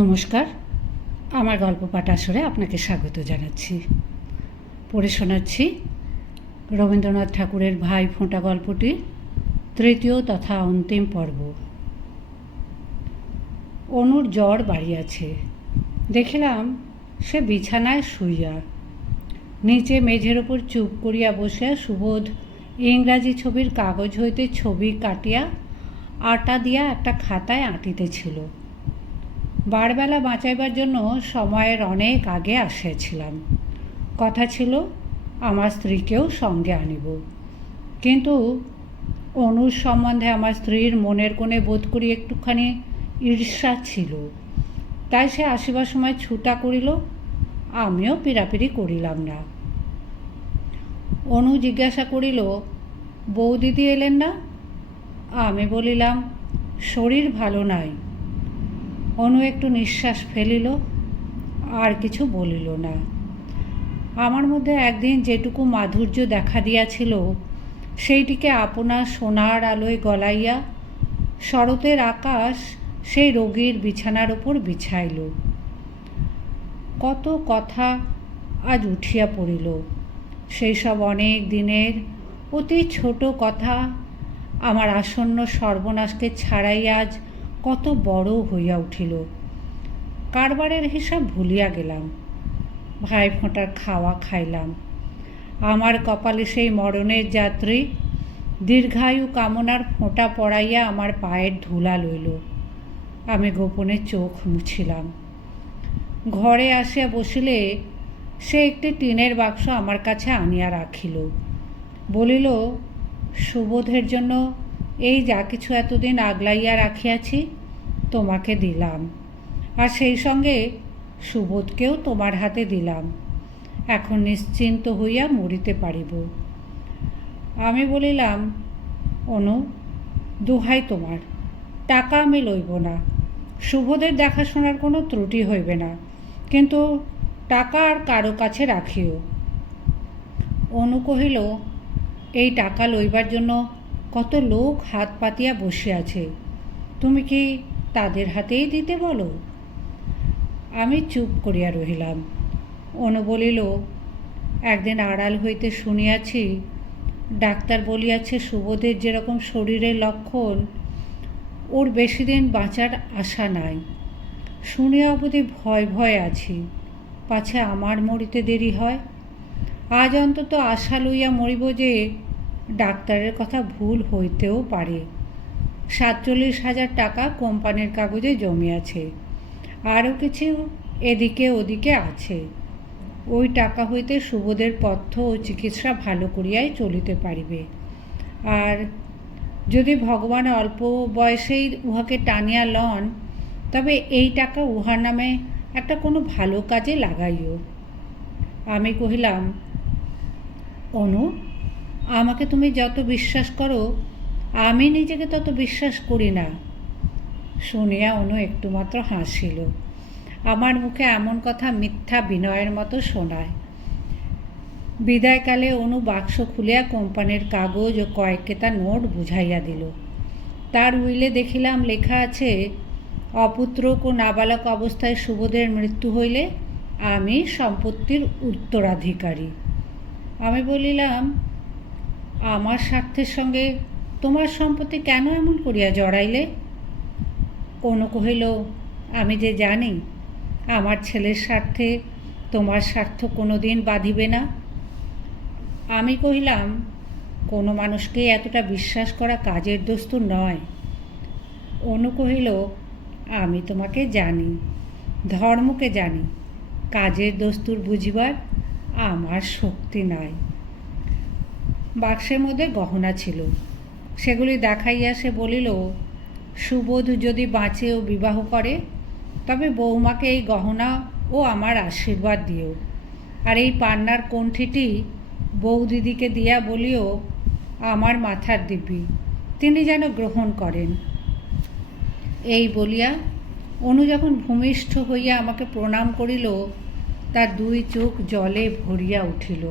নমস্কার। আমার গল্প পাঠ আসরে আপনাকে স্বাগত জানাচ্ছি। পড়ে শোনাচ্ছি রবীন্দ্রনাথ ঠাকুরের ভাই ফোঁটা গল্পটি, তৃতীয় তথা অন্তিম পর্ব। অনুর জ্বর বাড়িয়াছে। দেখিলাম সে বিছানায় শুইয়া, নিচে মেঝের ওপর চুপ করিয়া বসিয়া সুবোধ ইংরাজি ছবির কাগজ হইতে ছবি কাটিয়া আটা দিয়া একটা খাতায় আঁটিতেছিল। বারবেলা বাঁচাইবার জন্য সময়ের অনেক আগে আসিয়াছিলাম। কথা ছিল, আমার স্ত্রীকেও সঙ্গে আনিব। কিন্তু অনুর সম্বন্ধে আমার স্ত্রীর মনের কোণে বোধ করি একটুখানি ঈর্ষা ছিল। তাই সে আসিবার সময় ছুটা করিল, আমিও পিরাপিরি করিলাম না। অনু জিজ্ঞাসা করিল, বৌদিদি এলেন না? আমি বলিলাম, শরীর ভালো নাই। অনু একটু নিঃশ্বাস ফেলিল, আর কিছু বলিল না। আমার মধ্যে একদিন যেটুকু মাধুর্য দেখা দিয়াছিল, সেইটিকে আপনার সোনার আলোয় গলাইয়া শরতের আকাশ সেই রোগীর বিছানার ওপর বিছাইল। কত কথা আজ উঠিয়া পড়িল। সেই সব অনেক দিনের অতি ছোট কথা আমার আসন্ন সর্বনাশকে ছাড়াই আজ কত বড় হইয়া উঠিল। কারবারের হিসাব ভুলিয়া গেলাম। ভাই ফোঁটার খাওয়া খাইলাম। আমার কপালে সেই মরণের যাত্রী দীর্ঘায়ু কামনার ফোঁটা পড়াইয়া আমার পায়ের ধুলা লইল। আমি গোপনে চোখ মুছিলাম। ঘরে আসিয়া বসিলে সে একটি টিনের বাক্স আমার কাছে আনিয়া রাখিল। বলিল, সুবোধের জন্য এই যা কিছু এতদিন আগলাইয়া রাখিয়াছি, তোমাকে দিলাম। আর সেই সঙ্গে সুবোধকেও তোমার হাতে দিলাম। এখন নিশ্চিন্ত হইয়া মরিতে পারিব। আমি বলিলাম, অনু, দোহাই তোমার, টাকা আমি লইব না। শুভদের দেখাশোনার কোনো ত্রুটি হইবে না, কিন্তু টাকা আর কারও কাছে রাখিও। অনু কহিল, এই টাকা লইবার জন্য কত লোক হাত পাতিয়া বসে আছে। তুমি কি তাদের হাতেই দিতে বলো? আমি চুপ করিয়া রহিলাম। অনু বলিল, একদিন আড়াল হইতে শুনিয়াছি, ডাক্তার বলিয়াছে সুবোধের যেরকম শরীরের লক্ষণ, ওর বেশি দিন বাঁচার আশা নাই। শুনিয়া অবধি ভয় ভয় আছি। পাছে আমার মরিতে দেরি হয়? আজ অন্তত আশা লইয়া মরিব যে ডাক্তারের কথা ভুল হইতেও পারে। সাতচল্লিশ হাজার টাকা কোম্পানির কাগজে জমিয়াছে আরও কিছু এদিকে ওদিকে আছে। ওই টাকা হইতে সুবোধের পথ্য ও চিকিৎসা ভালো করিয়াই চলিতে পারিবে। আর যদি ভগবান অল্প বয়সেই উহাকে টানিয়া লন, তবে এই টাকা উহার নামে একটা কোনো ভালো কাজে লাগাইও। আমি কহিলাম, অনু আমাকে তুমি যত বিশ্বাস করো, আমি নিজেকে তত বিশ্বাস করি না। শুনিয়া অনু একটুমাত্র হাসিল। আমার মুখে এমন কথা মিথ্যা বিনয়ের মতো শোনায়। বিদায়কালে অনু বাক্স খুলিয়া কোম্পানির কাগজ ও কয়েক কেতা নোট বুঝাইয়া দিল। তার উইলে দেখিলাম লেখা আছে, অপুত্রক ও নাবালক অবস্থায় সুবোধের মৃত্যু হইলে আমি সম্পত্তির উত্তরাধিকারী। আমি বলিলাম আমার স্বার্থের সঙ্গে তোমার সম্পত্তি কেন এমন করিয়া জড়াইলে? অনু কহিল, আমি যে জানি, আমার ছেলের স্বার্থে তোমার স্বার্থ কোনো দিন বাঁধিবে না। আমি কহিলাম, কোনো মানুষকে এতটা বিশ্বাস করা কাজের দস্তুর নয়। অনু কহিল, আমি তোমাকে জানি, ধর্মকে জানি, কাজের দস্তুর বুঝিবার আমার শক্তি নাই। বাক্সের মধ্যে গহনা ছিল। সেগুলি দেখাইয়া সে বলিল, সুবোধ যদি বাঁচে ও বিবাহ করে, তবে বৌমাকে এই গহনা ও আমার আশীর্বাদ দিও। আর এই পান্নার কণ্ঠিটি বউ দিদিকে দিয়া বলিও, আমার মাথার দিব্যি, তিনি যেন গ্রহণ করেন। এই বলিয়া অনু যখন ভূমিষ্ঠ হইয়া আমাকে প্রণাম করিল, তার দুই চোখ জলে ভরিয়া উঠিল।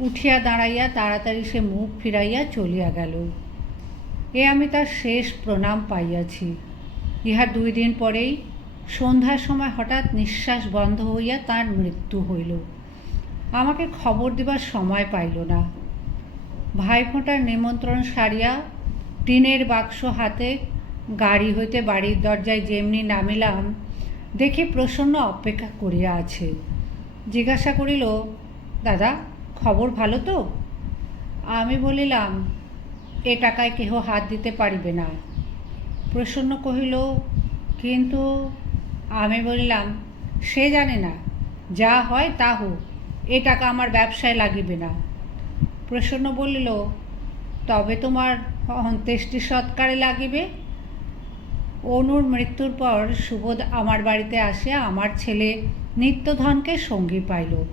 উঠিয়া দাঁড়াইয়া তাড়াতাড়ি সে মুখ ফিরাইয়া চলিয়া গেল। এ আমি তার শেষ প্রণাম পাইয়াছি। ইহার দুই দিন পরেই সন্ধ্যার সময় হঠাৎ নিঃশ্বাস বন্ধ হইয়া তার মৃত্যু হইল। আমাকে খবর দিবার সময় পাইল না। ভাইফোঁটার নিমন্ত্রণ সারিয়া টিনের বাক্স হাতে গাড়ি হইতে বাড়ির দরজায় যেমনি নামিলাম, দেখি প্রসন্ন অপেক্ষা করিয়া আছে। জিজ্ঞাসা করিল, দাদা খবর ভালো তো? আমি বলিলাম, এ টাকায় কেহ হাত দিতে পারিবে না। প্রসন্ন কহিল, কিন্তু আমি বলিলাম, সে জানে না, যা হয় তা হোক, এ টাকা আমার ব্যবসায় লাগিবে না। প্রসন্ন বলিল, তবে তোমার অন্ত্যেষ্টি সৎকারে লাগিবে। অনুর মৃত্যুর পর সুবোধ আমার বাড়িতে আসিয়া আমার ছেলে নিত্যধনকে সঙ্গী পাইল।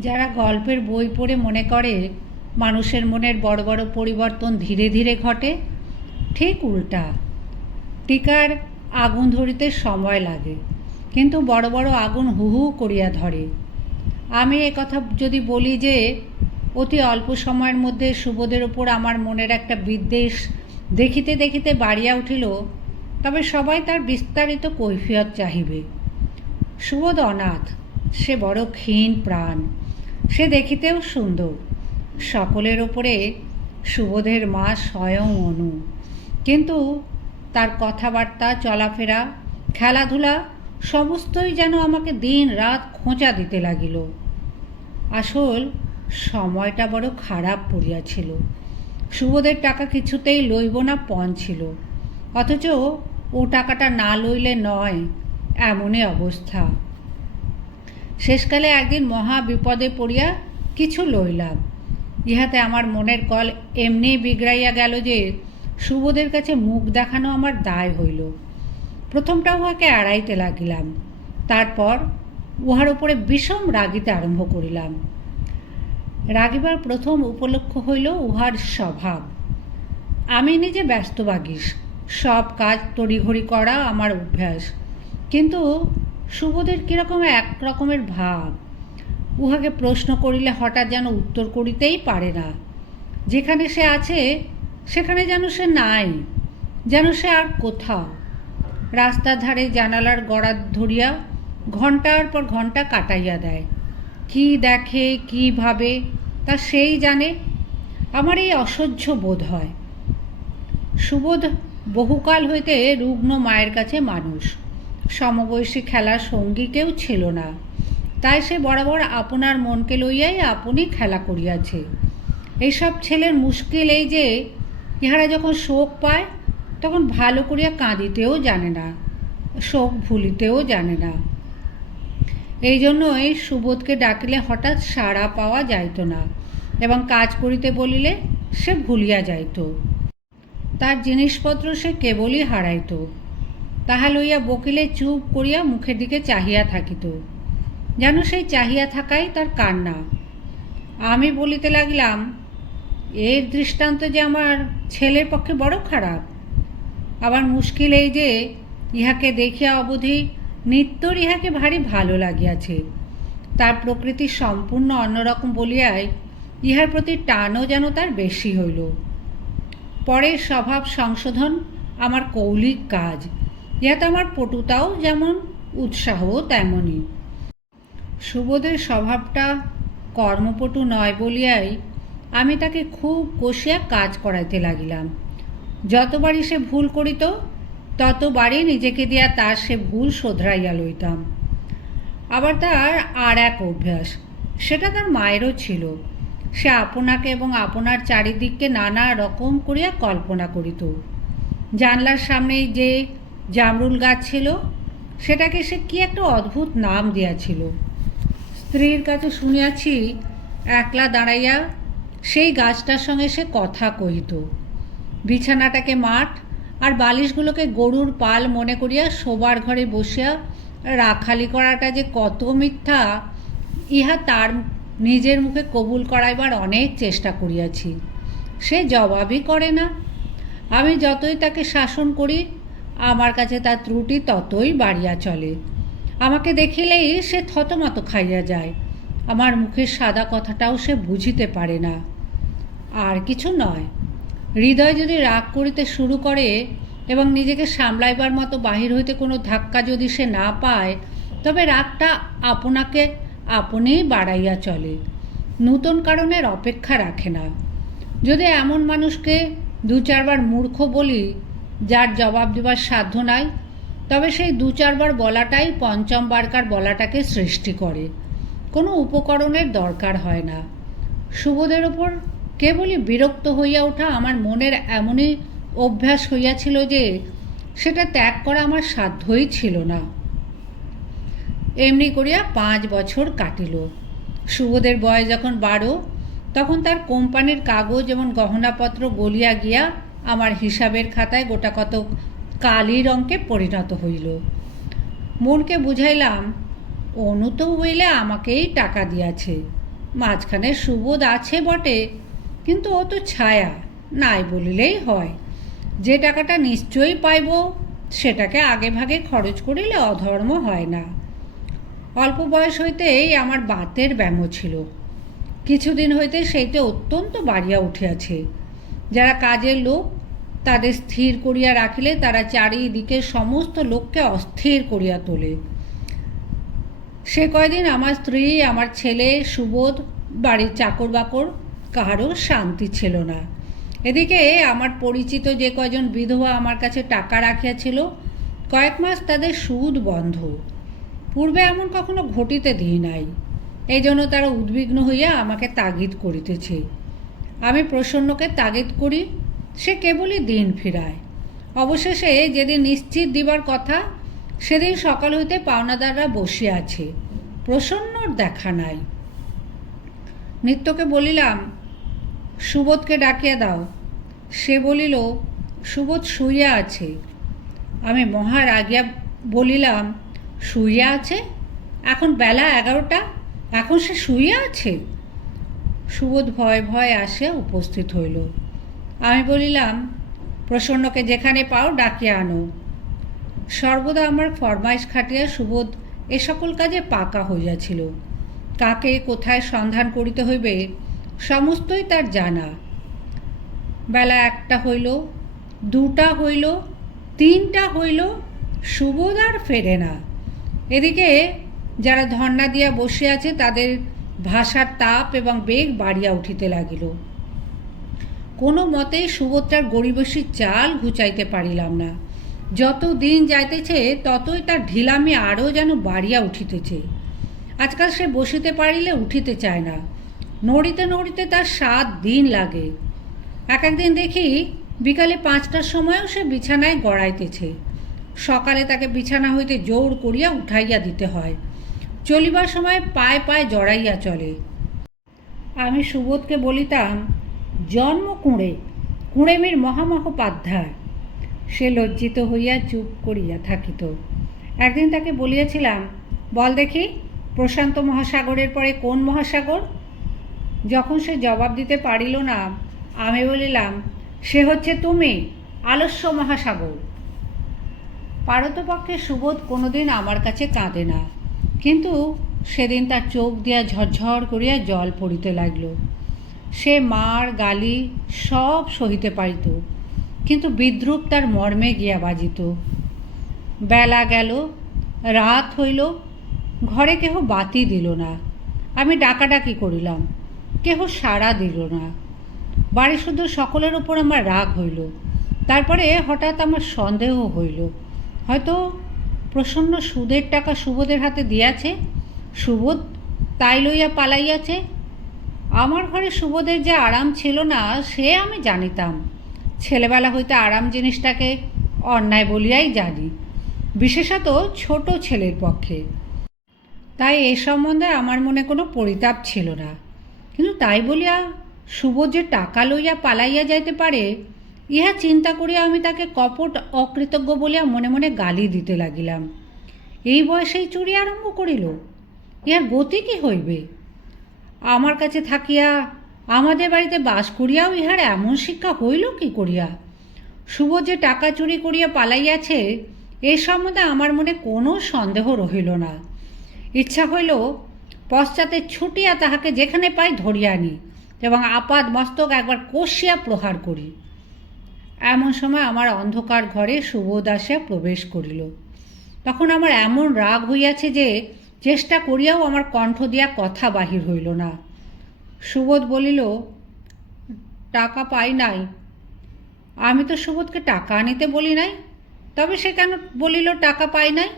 যারা গল্পের বই পড়ে মনে করে, মানুষের মনের বড় বড় পরিবর্তন ধীরে ধীরে ঘটে, ঠিক উল্টা। টিকার আগুন ধরিতে সময় লাগে, কিন্তু বড় বড় আগুন হু হু করিয়া ধরে। আমি কথা যদি বলি যে, অতি অল্প সময়ের মধ্যে সুবোধের ওপর আমার মনের একটা বিদ্বেষ দেখিতে দেখিতে বাড়িয়া উঠিল, তবে সবাই তার বিস্তারিত কৈফিয়ত চাহিবে। সুবোধ অনাথ, সে বড় ক্ষীণ প্রাণ। সে দেখিতেও সুন্দর। সকলের ওপরে সুবোধের মা স্বয়ং অনু। কিন্তু তার কথাবার্তা, চলাফেরা, খেলাধুলা সমস্তই যেন আমাকে দিন রাত খোঁচা দিতে লাগিল। আসল সময়টা বড় খারাপ পড়িয়াছিল। সুবোধের টাকা কিছুতেই লইব না পণ ছিল। অথচ ও টাকাটা না লইলে নয়, এমনই অবস্থা। শেষকালে একদিন মহা বিপদে পড়িয়া কিছু লইলাম। ইহাতে আমার মনের কল এমনি বিগড়াইয়া গেল যে, সুবোধের কাছে মুখ দেখানো আমার দায় হইল। প্রথমটা উহাকে এড়াইতে লাগিলাম। তারপর উহার উপরে বিষম রাগিতে আরম্ভ করিলাম। রাগিবার প্রথম উপলক্ষ হইল উহার স্বভাব। আমি নিজে ব্যস্ত বাগিস সব কাজ তড়িঘড়ি করা আমার অভ্যাস। কিন্তু সুবোধের কীরকম এক রকমের ভাব? উহাকে প্রশ্ন করিলে হঠাৎ যেন উত্তর করিতেই পারে না। যেখানে সে আছে, সেখানে যেন সে নাই, যেন সে আর কোথাও। রাস্তার ধারে জানালার গড়া ধরিয়া ঘণ্টার পর ঘণ্টা কাটাইয়া দেয়। কি দেখে, কি ভাবে, তা সেই জানে। আমার এই অসহ্য বোধ হয়। সুবোধ বহুকাল হইতে রুগ্ন মায়ের কাছে মানুষ। সমবয়সী খেলার সঙ্গী কেউ ছিল না। তাই সে বরাবর আপনার মনকে লইয়াই আপনি খেলা করিয়াছে। এইসব ছেলের মুশকিল এই যে, ইহারা যখন শোক পায়, তখন ভালো করিয়া কাঁদিতেও জানে না, শোক ভুলিতেও জানে না। এই জন্যই সুবোধকে ডাকিলে হঠাৎ সাড়া পাওয়া যাইত না এবং কাজ করিতে বলিলে সে ভুলিয়া যাইত। তার জিনিসপত্র সে কেবলই হারাইত। তাহা লইয়া বকিলে চুপ করিয়া মুখের দিকে চাহিয়া থাকিত। যেন সেই চাহিয়া থাকাই তার কান্না। আমি বলিতে লাগিলাম, এর দৃষ্টান্ত যে আমার ছেলের পক্ষে বড় খারাপ। আবার মুশকিল এই যে, ইহাকে দেখিয়া অবধি নিত্যর ইহাকে ভারী ভালো লাগিয়াছে। তার প্রকৃতি সম্পূর্ণ অন্যরকম বলিয়াই ইহার প্রতি টানও যেন তার বেশি হইল। পরের স্বভাব সংশোধন আমার কৌলিক কাজ। ইহাতে আমার পটুতাও যেমন উৎসাহ তেমনই সুবোধের স্বভাবটা কর্মপটু নয় বলিয়াই আমি তাকে খুব কষিয়া কাজ করাইতে লাগিলাম। যতবারই সে ভুল করিত, ততবারই নিজেকে দিয়া তার সে ভুল শোধরাইয়া লইতাম। আবার তার আর এক অভ্যাস, সেটা তার মায়েরও ছিল। সে আপনাকে এবং আপনার চারিদিককে নানা রকম করিয়া কল্পনা করিত। জানলার সামনেই যে জামরুল গাছ ছিল, সেটাকে সে কি একটা অদ্ভুত নাম দিয়াছিল। স্ত্রীর কাছে শুনিয়াছি, একলা দাঁড়াইয়া সেই গাছটার সঙ্গে সে কথা কহিত। বিছানাটাকে মাঠ আর বালিশগুলোকে গরুর পাল মনে করিয়া শোবার ঘরে বসিয়া রাখালি করাটা যে কত মিথ্যা, ইহা তার নিজের মুখে কবুল করাইবার অনেক চেষ্টা করিয়াছি। সে জবাবই করে না। আমি যতই তাকে শাসন করি আমার কাছে তার ত্রুটি ততই বাড়িয়া চলে। আমাকে দেখিলেই সে থতমত খাইয়া যায়। আমার মুখের সাদা কথাটাও সে বুঝিতে পারে না। আর কিছু নয়। হৃদয় যদি রাগ করিতে শুরু করে এবং নিজেকে সামলাইবার মতো বাহির হইতে কোনো ধাক্কা যদি সে না পায়, তবে রাগটা আপনাকে আপনিই বাড়াইয়া চলে। নূতন কারণের অপেক্ষা রাখে না। যদি এমন মানুষকে দু চারবার মূর্খ বলি যার জবাব দেবার সাধ্য নাই, তবে সেই দু চারবার বলাটাই পঞ্চম বারকার বলাটাকে সৃষ্টি করে। কোনো উপকরণের দরকার হয় না। শুভদের ওপর কেবলই বিরক্ত হইয়া ওঠা আমার মনের এমনই অভ্যাস হইয়াছিল যে, সেটা ত্যাগ করা আমার সাধ্যই ছিল না। এমনি করিয়া পাঁচ বছর কাটিল। শুভদের বয়স যখন বারো, তখন তার কোম্পানির কাগজ এবং গহনাপত্র গলিয়া গিয়া আমার হিসাবের খাতায় গোটা কত কালির অঙ্কে পরিণত হইল। মনকে বুঝাইলাম, অনু তো হইলে আমাকেই টাকা দিয়াছে। মাঝখানে সুবোধ আছে বটে, কিন্তু ও তো ছায়া, নাই বলিলেই হয়। যে টাকাটা নিশ্চয়ই পাইব, সেটাকে আগে ভাগে খরচ করিলে অধর্ম হয় না। অল্প বয়স হইতেই আমার বাতের ব্যামো ছিল। কিছুদিন হইতে সেইটা অত্যন্ত বাড়িয়া উঠিয়াছে। যারা কাজের লোক, তাদের স্থির করিয়া রাখিলে তারা চারিদিকে সমস্ত লোককে অস্থির করিয়া তোলে। সে কয়দিন আমার স্ত্রী, আমার ছেলে সুবোধ বাড়ির চাকর বাকর কারও শান্তি ছিল না। এদিকে আমার পরিচিত যে কয়জন বিধবা আমার কাছে টাকা রাখিয়াছিল, কয়েক মাস তাদের সুদ বন্ধ। পূর্বে এমন কখনো ঘটিতে দিই নাই। এই জন্য তারা উদ্বিগ্ন হইয়া আমাকে তাগিদ করিতেছে। আমি প্রসন্নকে তাগিদ করি, সে কেবলই দিন ফিরায়। অবশেষে যেদিন নিশ্চিত দিবার কথা, সেদিন সকাল হইতে পাওনাদাররা বসিয়া আছে। প্রসন্নর দেখা নাই। নিত্যকে বলিলাম, সুবোধকে ডাকিয়া দাও। সে বলিল, সুবোধ শুইয়া আছে। আমি মহা রাগিয়া বলিলাম, শুইয়া আছে? এখন বেলা এগারোটা, এখন সে শুইয়া আছে? সুবোধ ভয় ভয় আসিয়া উপস্থিত হইল। আমি বলিলাম, প্রসন্নকে যেখানে পাও ডাকিয়া আনো। সর্বদা আমার ফরমাইশ খাটিয়া সুবোধ এ সকল কাজে পাকা হইয়াছিল। কাকে কোথায় সন্ধান করিতে হইবে সমস্তই তার জানা। বেলা একটা হইল, দুটা হইল, তিনটা হইল, সুবোধ আর ফেরে না। এদিকে যারা ধর্ণা দিয়া বসে আছে তাদের ভাষার তাপ এবং বেগ বাড়িয়া উঠিতে লাগিল। কোনো মতেই সুভদ্রার গরিবসীর চাল ঘুচাইতে পারিলাম না। যত দিন যাইতেছে, ততই তার ঢিলামি আরও যেন বাড়িয়া উঠিতেছে। আজকাল সে বসিতে পারিলে উঠিতে চায় না। নড়িতে নড়িতে তার সাত দিন লাগে। এক একদিন দেখি বিকালে পাঁচটার সময়ও সে বিছানায় গড়াইতেছে। সকালে তাকে বিছানা হইতে জোর করিয়া উঠাইয়া দিতে হয়। চলিবার সময় পায়ে পায়ে জড়াইয়া চলে। আমি সুবোধকে বলিতাম, জন্ম কুঁড়ে, কুঁড়েমির মহামহোপাধ্যায় সে লজ্জিত হইয়া চুপ করিয়া থাকিত। একদিন তাকে বলিয়াছিলাম, বল দেখি, প্রশান্ত মহাসাগরের পরে কোন মহাসাগর যখন সে জবাব দিতে পারিল না, আমি বলিলাম, সে হচ্ছে তুমি, আলস্য মহাসাগর পারতপক্ষে সুবোধ কোনোদিন আমার কাছে কাঁদে না। কিন্তু সেদিন তার চোখ দিয়া ঝরঝর করিয়া জল পড়িতে লাগল। সে মার, গালি সব সহিতে পারিত, কিন্তু বিদ্রুপ তার মর্মে গিয়া বাজিত। বেলা গেল, রাত হইল, ঘরে কেহ বাতি দিল না। আমি ডাকাডাকি করিলাম, কেহ সাড়া দিল না। বাড়ি শুধু সকলের ওপর আমার রাগ হইল, তারপরে হঠাৎ আমার সন্দেহ হইল। হয়তো প্রসন্ন সুদের টাকা সুবোধের হাতে দিয়াছে, সুবোধ তাই লইয়া পালাইয়াছে। আমার ঘরে সুবোধের যে আরাম ছিল না, সে আমি জানিতাম। ছেলেবেলা হইতে আরাম জিনিসটাকে অন্যায় বলিয়াই জানি, বিশেষত ছোট ছেলের পক্ষে। তাই এ সম্বন্ধে আমার মনে কোনো পরিতাপ ছিল না। কিন্তু তাই বলিয়া সুবোধ যে টাকা লইয়া পালাইয়া যাইতে পারে ইহা চিন্তা করিয়া আমি তাকে কপট অকৃতজ্ঞ বলিয়া মনে মনে গালি দিতে লাগিলাম। এই বয়সেই চুরি আরম্ভ করিল। ইহার গতি কি হইবে? আমার কাছে থাকিয়া আমাদের বাড়িতে বাস করিয়াও ইহার এমন শিক্ষা হইল কি করিয়া? শুভ যে টাকা চুরি করিয়া পালাইয়াছে, এ সম্বন্ধে আমার মনে কোনো সন্দেহ রহিল না। ইচ্ছা হইল পশ্চাতে ছুটিয়া তাহাকে যেখানে পাই ধরিয়া আনি এবং আপাদ মস্তক একবার কষিয়া প্রহার করি। এমন সময় আমার অন্ধকার ঘরে আসিয়া প্রবেশ করিল। তখন আমার এমন রাগ হইয়াছে যে চেষ্টা করিয়াও আমার কণ্ঠ দিয়া কথা বাহির হইল না। সুবোধ বলিল, টাকা পাই নাই। আমি তো সুবোধকে টাকা আনিতে বলি নাই। তবে সে কেন বলিল, টাকা পাই নাই?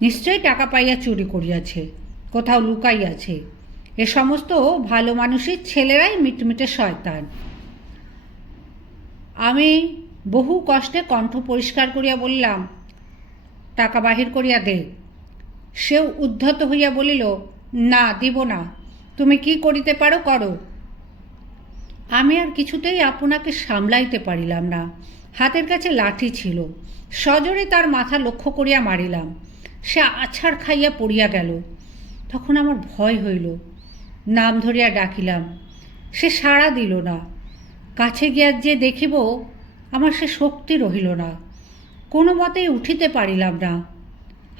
নিশ্চয়ই টাকা পাইয়া চুরি করিয়াছে, কোথাও লুকাইয়াছে। এ সমস্ত ভালো মানুষের ছেলেরাই মিটমিটে শয়তান। আমি বহু কষ্টে কণ্ঠ পরিষ্কার করিয়া বললাম, টাকা বাহির করিয়া দে। সেও উদ্ধত হইয়া বলিল, না, দিব না, তুমি কি করিতে পারো, করো। আমি আর কিছুতেই আপনাকে সামলাইতে পারিলাম না। হাতের কাছে লাঠি ছিল। সজোরে তার মাথা লক্ষ্য করিয়া মারিলাম। সে আছাড় খাইয়া পড়িয়া গেল। তখন আমার ভয় হইল। নাম ধরিয়া ডাকিলাম। সে সাড়া দিল না। কাছে গিয়া যে দেখিব, আমার সে শক্তি রহিল না। কোনো মতেই উঠিতে পারিলাম না।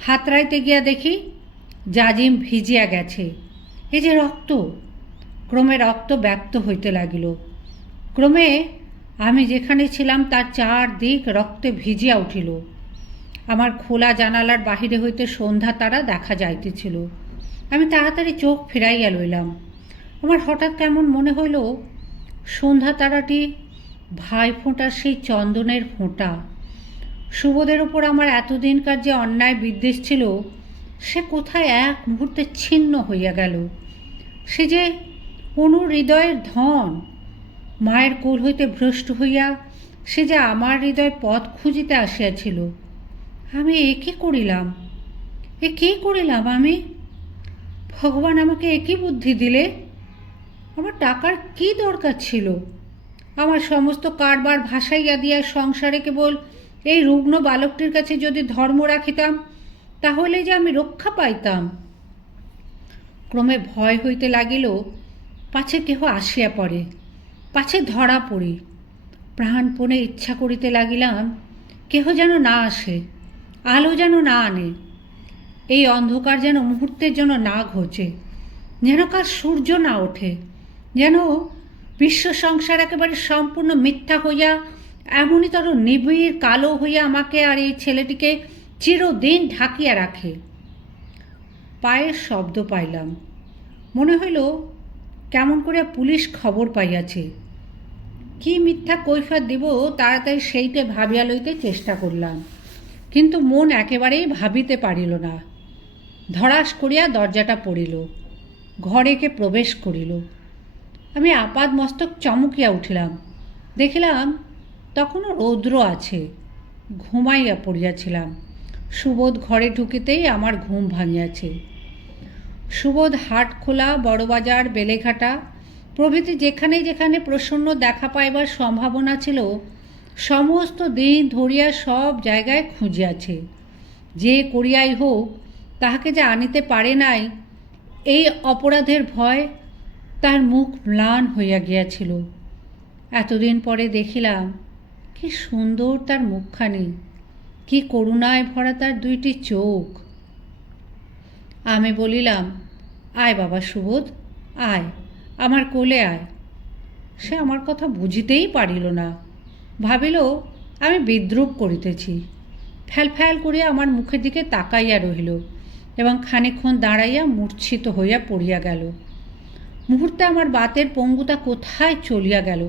হাতড়াইতে গিয়া দেখি, জাজিম ভিজিয়া গেছে। এ যে রক্ত! ক্রমে রক্ত ব্যক্ত হইতে লাগিল। ক্রমে আমি যেখানে ছিলাম, তার চার দিক রক্তে ভিজিয়া উঠিল। আমার খোলা জানালার বাহিরে হইতে সন্ধ্যা তারা দেখা যাইতেছিল। আমি তাড়াতাড়ি চোখ ফিরাইয়া লইলাম। আমার হঠাৎ কেমন মনে হইল সন্ধ্যা তারাটি ভাই ফোঁটার সেই চন্দনের ফোঁটা। সুবোধের ওপর আমার এতদিনকার যে অন্যায় বিদ্বেষ ছিল, সে কোথায় এক মুহূর্তে ছিন্ন হইয়া গেল? সে যে অনুর হৃদয়ের ধন, মায়ের কোল হইতে ভ্রষ্ট হইয়া সে যে আমার হৃদয় পথ খুঁজিতে আসিয়াছিল। আমি এ কী করিলাম? এ কী করিলাম আমি? ভগবান আমাকে একই বুদ্ধি দিলে? আমার টাকার কি দরকার ছিল? আমার সমস্ত কারবার ভাসাইয়া দিয়া সংসারে কেবল এই রুগ্ন বালকটির কাছে যদি ধর্ম রাখিতাম, তাহলে যে আমি রক্ষা পাইতাম। ক্রমে ভয় হইতে লাগিল, পাছে কেহ আসিয়া পড়ে, পাছে ধরা পড়ি। প্রাণপণে ইচ্ছা করিতে লাগিলাম, কেহ যেন না আসে, আলো যেন না আনে। এই অন্ধকার যেন মুহূর্তের জন্য না ঘোচে, যেন কার সূর্য না ওঠে। যেন বিশ্ব সংসার একেবারে সম্পূর্ণ মিথ্যা হইয়া, এমনই এমনইতর নিবিড় কালো হইয়া আমাকে আর এই ছেলেটিকে চিরদিন ঢাকিয়া রাখে। পায়ের শব্দ পাইলাম। মনে হইল কেমন করে পুলিশ খবর পাইয়াছে। কি মিথ্যা কৈফাত দিব তাড়াতাড়ি সেইটে ভাবিয়া লইতে চেষ্টা করলাম, কিন্তু মন একেবারেই ভাবিতে পারিল না। ধরাস করিয়া দরজাটা পড়িল ঘরেকে প্রবেশ করিল। আমি আপাদ মস্তক চমকিয়া উঠিলাম। দেখিলাম তখনও রৌদ্র আছে, ঘুমাইয়া পড়িয়াছিলাম। সুবোধ ঘরে ঢুকিতেই আমার ঘুম ভাঙিয়াছে। সুবোধ হাট খোলা, বড়বাজার, বেলেঘাটা, প্রভৃতি যেখানে যেখানে প্রসন্ন দেখা পাইবার সম্ভাবনা ছিল, সমস্ত দিন ধরিয়া সব জায়গায় খুঁজিয়াছে। যে করিয়াই হোক, তাহাকে যে আনিতে পারে নাই, এই অপরাধের ভয় তার মুখ ম্লান হইয়া গিয়াছিল। এতদিন পরে দেখিলাম, কি সুন্দর তার মুখখানি, কি করুণায় ভরা তার দুইটি চোখ। আমি বলিলাম, আয় বাবা সুবোধ, আয়, আমার কোলে আয়। সে আমার কথা বুঝিতেই পারিল না। ভাবিল, আমি বিদ্রুপ করিতেছি। ফ্যাল ফ্যাল করিয়া আমার মুখের দিকে তাকাইয়া রহিল এবং খানিক্ষণ দাঁড়াইয়া মূর্ছিত হইয়া পড়িয়া গেল। মুহূর্তে আমার বাতের পঙ্গুতা কোথায় চলিয়া গেল?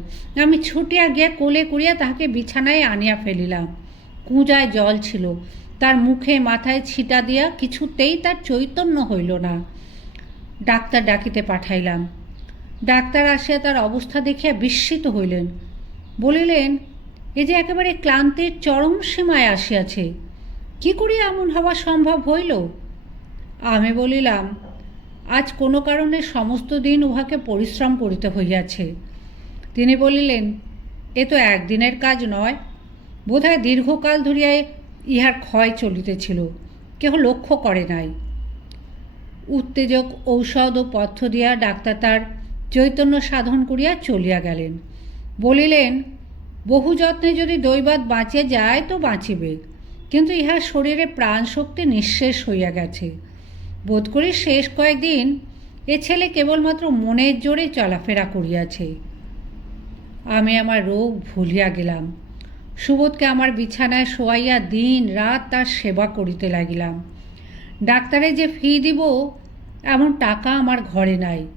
আমি ছুটিয়া গিয়া কোলে করিয়া তাহাকে বিছানায় আনিয়া ফেলিলাম। কুঁজায় জল ছিল। তার মুখে মাথায় ছিটা দিয়া কিছুতেই তার চৈতন্য হইল না। ডাক্তার ডাকিতে পাঠাইলাম। ডাক্তার আসিয়া তার অবস্থা দেখিয়া বিস্মিত হইলেন। বলিলেন, এ যে একেবারে ক্লান্তির চরম সীমায় আসিয়াছে। কি করিয়া এমন হওয়া সম্ভব হইল? আমি বলিলাম আজ কোনো কারণে সমস্ত দিন উহাকে পরিশ্রম করিতে হইয়াছে। তিনি বলিলেন, এ তো একদিনের কাজ নয়। বোধহয় দীর্ঘকাল ধরিয়া ইহার ক্ষয় চলিতেছিল। কেহ লক্ষ্য করে নাই। উত্তেজক ঔষধ ও পথ্য দিয়া ডাক্তার তার চৈতন্য সাধন করিয়া চলিয়া গেলেন। বলিলেন, বহু যত্নে যদি দৈবাত বাঁচিয়া যায় তো বাঁচিবে। কিন্তু ইহার শরীরে প্রাণশক্তি নিঃশেষ হইয়া গেছে। বোধ করি শেষ কয়েকদিন এ ছেলে কেবলমাত্র মনের জোরে চলাফেরা করিয়াছে। আমি আমার রোগ ভুলিয়া গেলাম। সুবোধকে আমার বিছানায় শোয়াইয়া দিন রাত তার সেবা করিতে লাগিলাম। ডাক্তারে যে ফি দিব, এমন টাকা আমার ঘরে নাই।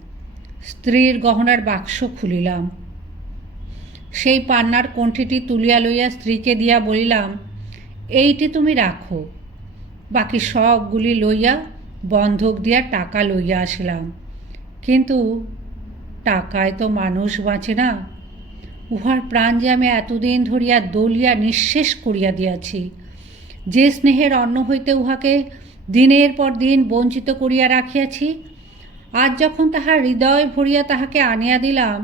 স্ত্রীর গহনার বাক্স খুলিলাম। সেই পান্নার কণ্ঠিটি তুলিয়া লইয়া স্ত্রীকে দিয়া বলিলাম, এইটি তুমি রাখো। বাকি সবগুলি লইয়া বন্ধক দিয়া টাকা লইয়া আসিলাম। কিন্তু টাকায় তো মানুষ বাঁচে না। উহার প্রাণ যে আমি এতদিন ধরিয়া দলিয়া নিঃশেষ করিয়া দিয়াছি, যে স্নেহের অন্ন হইতে উহাকে দিনের পর দিন বঞ্চিত করিয়া রাখিয়াছি, আজ যখন তাহার হৃদয় ভরিয়া তাহাকে আনিয়া দিলাম,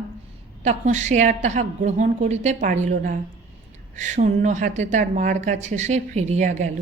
তখন সে আর তাহা গ্রহণ করিতে পারিল না। শূন্য হাতে তার মার কাছে সে ফিরিয়া গেল।